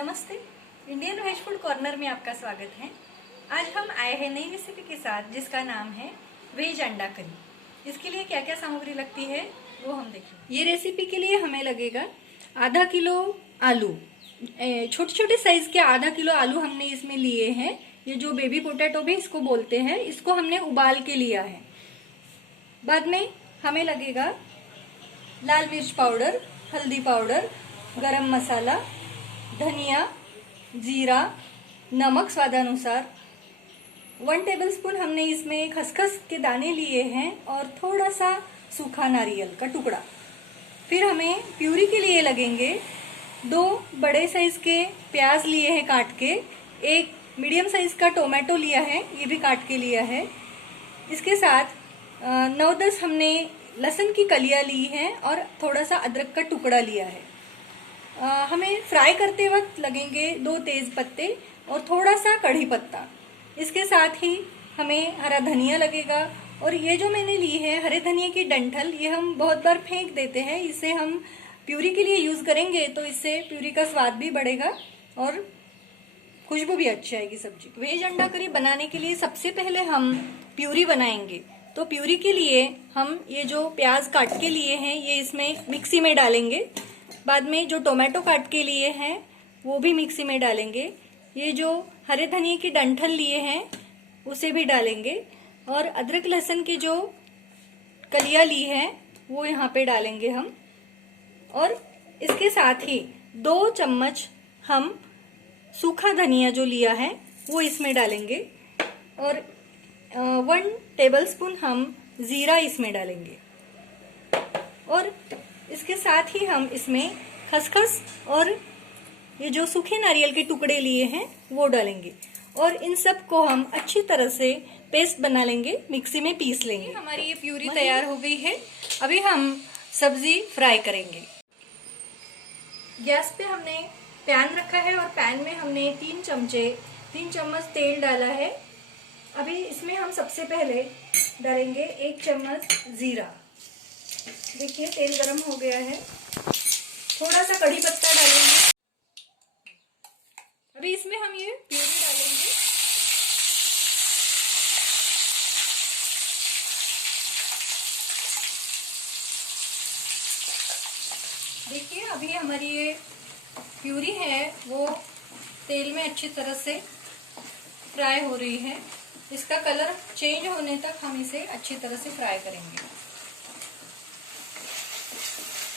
नमस्ते, Indian veg food corner में आपका स्वागत है। आज हम आए हैं नई रेसिपी के साथ जिसका नाम है वेज अंडा करी। इसके लिए क्या क्या सामग्री लगती है वो हम देखेंगे। ये रेसिपी के लिए हमें लगेगा आधा किलो आलू, छोटे छोटे साइज के आधा किलो आलू हमने इसमें लिए हैं। ये जो बेबी पोटैटो भी इसको बोलते हैं, इसको हमने उबाल के लिया है। बाद में हमें लगेगा लाल मिर्च पाउडर, हल्दी पाउडर, गरम मसाला, धनिया, जीरा, नमक स्वादानुसार। 1 टेबलस्पून हमने इसमें खसखस के दाने लिए हैं और थोड़ा सा सूखा नारियल का टुकड़ा। फिर हमें प्यूरी के लिए लगेंगे 2 बड़े साइज के प्याज लिए हैं काट के, 1 मीडियम साइज का टोमेटो लिया है, ये भी काट के लिया है। इसके साथ 9-10 हमने लहसुन की कलियां ली हैं और थोड़ा सा अदरक का टुकड़ा लिया है। हमें फ्राई करते वक्त लगेंगे 2 तेज पत्ते और थोड़ा सा कढ़ी पत्ता। इसके साथ ही हमें हरा धनिया लगेगा। और ये जो मैंने ली है हरे धनिया की डंठल, ये हम बहुत बार फेंक देते हैं, इसे हम प्यूरी के लिए यूज करेंगे तो इससे प्यूरी का स्वाद भी बढ़ेगा और खुशबू भी अच्छी आएगी सब्जी। वेज अंडा करी बनाने के लिए सबसे पहले हम प्यूरी बनाएंगे। तो प्यूरी के लिए हम ये जो प्याज काट के लिए हैं ये इसमें मिक्सी में डालेंगे। बाद में जो टोमेटो काट के लिए हैं वो भी मिक्सी में डालेंगे। ये जो हरे धनिया की डंठल लिए हैं उसे भी डालेंगे और अदरक लहसुन की जो कलियां ली है वो यहाँ पे डालेंगे हम। और इसके साथ ही 2 चम्मच हम सूखा धनिया जो लिया है वो इसमें डालेंगे और 1 टेबलस्पून हम जीरा इसमें डालेंगे। और इसके साथ ही हम इसमें खसखस और ये जो सूखे नारियल के टुकड़े लिए हैं वो डालेंगे और इन सब को हम अच्छी तरह से पेस्ट बना लेंगे, मिक्सी में पीस लेंगे। हमारी ये प्यूरी तैयार हो गई है। अभी हम सब्जी फ्राई करेंगे। गैस पे हमने पैन रखा है और पैन में हमने 3 चम्मच तेल डाला है। अभी इसमें हम सबसे पहले डालेंगे 1 चम्मच जीरा। देखिए तेल गरम हो गया है। थोड़ा सा कढ़ी पत्ता डालेंगे। अभी इसमें हम ये प्यूरी डालेंगे। देखिए अभी हमारी ये प्यूरी है वो तेल में अच्छी तरह से फ्राई हो रही है। इसका कलर चेंज होने तक हम इसे अच्छी तरह से फ्राई करेंगे।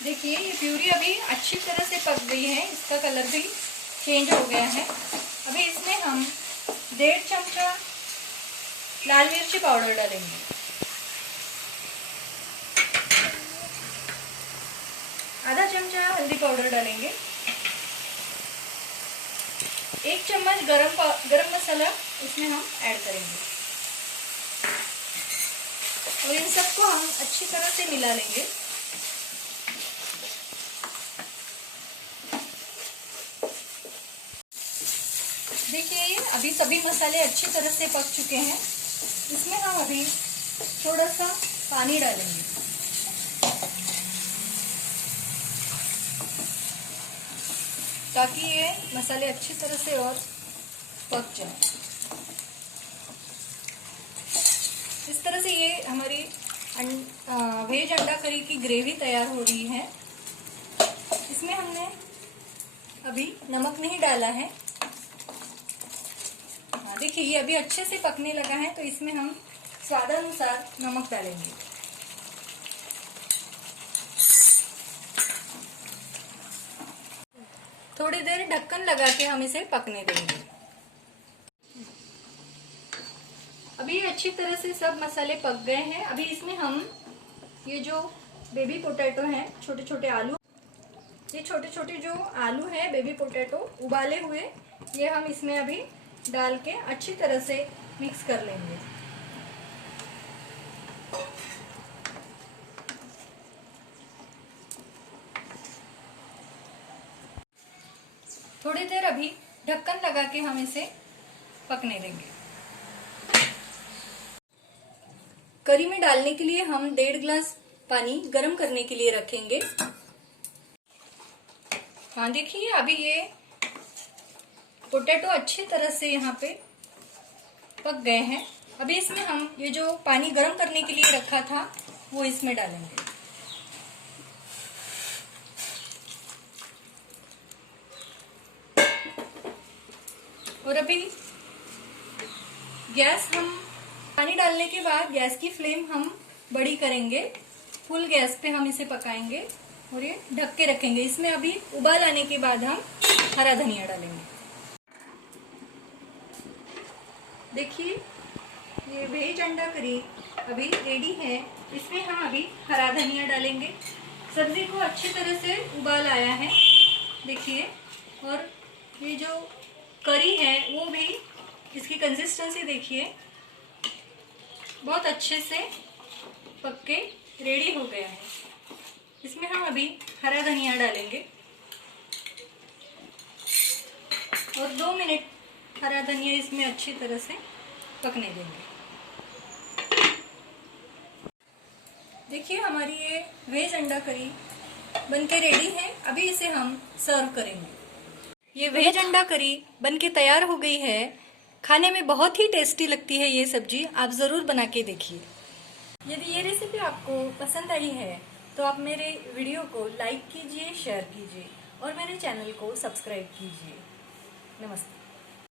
देखिए ये प्यूरी अभी अच्छी तरह से पक गई है, इसका कलर भी चेंज हो गया है। अभी इसमें हम 1.5 चमचा लाल मिर्ची पाउडर डालेंगे, आधा चमचा हल्दी पाउडर डालेंगे, 1 चम्मच गरम मसाला इसमें हम ऐड करेंगे और इन सबको हम अच्छी तरह से मिला लेंगे। देखिए अभी सभी मसाले अच्छी तरह से पक चुके हैं। इसमें हम अभी थोड़ा सा पानी डालेंगे ताकि ये मसाले अच्छी तरह से और पक जाए। इस तरह से ये हमारी वेज अंडा करी की ग्रेवी तैयार हो रही है। इसमें हमने अभी नमक नहीं डाला है। देखिए ये अभी अच्छे से पकने लगा है तो इसमें हम स्वादानुसार नमक डालेंगे। थोड़ी देर ढक्कन लगा के हम इसे पकने देंगे। अभी अच्छी तरह से सब मसाले पक गए हैं। अभी इसमें हम ये जो बेबी पोटैटो हैं, छोटे छोटे आलू, ये छोटे छोटे जो आलू है बेबी पोटैटो उबाले हुए, ये हम इसमें अभी डाल के अच्छी तरह से मिक्स कर लेंगे। थोड़ी देर अभी ढक्कन लगा के हम इसे पकने देंगे। करी में डालने के लिए हम 1.5 गिलास पानी गर्म करने के लिए रखेंगे। हाँ देखिए अभी ये पोटैटो अच्छी तरह से यहाँ पे पक गए हैं। अभी इसमें हम ये जो पानी गर्म करने के लिए रखा था वो इसमें डालेंगे। और अभी गैस हम पानी डालने के बाद गैस की फ्लेम हम बड़ी करेंगे। फुल गैस पे हम इसे पकाएंगे और ये ढक के रखेंगे। इसमें अभी उबाल आने के बाद हम हरा धनिया डालेंगे। देखिए ये वेज अंडा करी अभी रेडी है। इसमें हम अभी हरा धनिया डालेंगे। सब्जी को अच्छी तरह से उबाल आया है देखिए। और ये जो करी है वो भी, इसकी कंसिस्टेंसी देखिए, बहुत अच्छे से पक के रेडी हो गया है। इसमें हम अभी हरा धनिया डालेंगे और 2 मिनट हरा धनिया इसमें अच्छी तरह से पकने देंगे। देखिए हमारी ये वेज अंडा करी बनके रेडी है। अभी इसे हम सर्व करेंगे। ये वेज अंडा करी बनके तैयार हो गई है। खाने में बहुत ही टेस्टी लगती है ये सब्जी, आप ज़रूर बना के देखिए। यदि ये रेसिपी आपको पसंद आई है तो आप मेरे वीडियो को लाइक कीजिए, शेयर कीजिए और मेरे चैनल को सब्सक्राइब कीजिए। नमस्ते।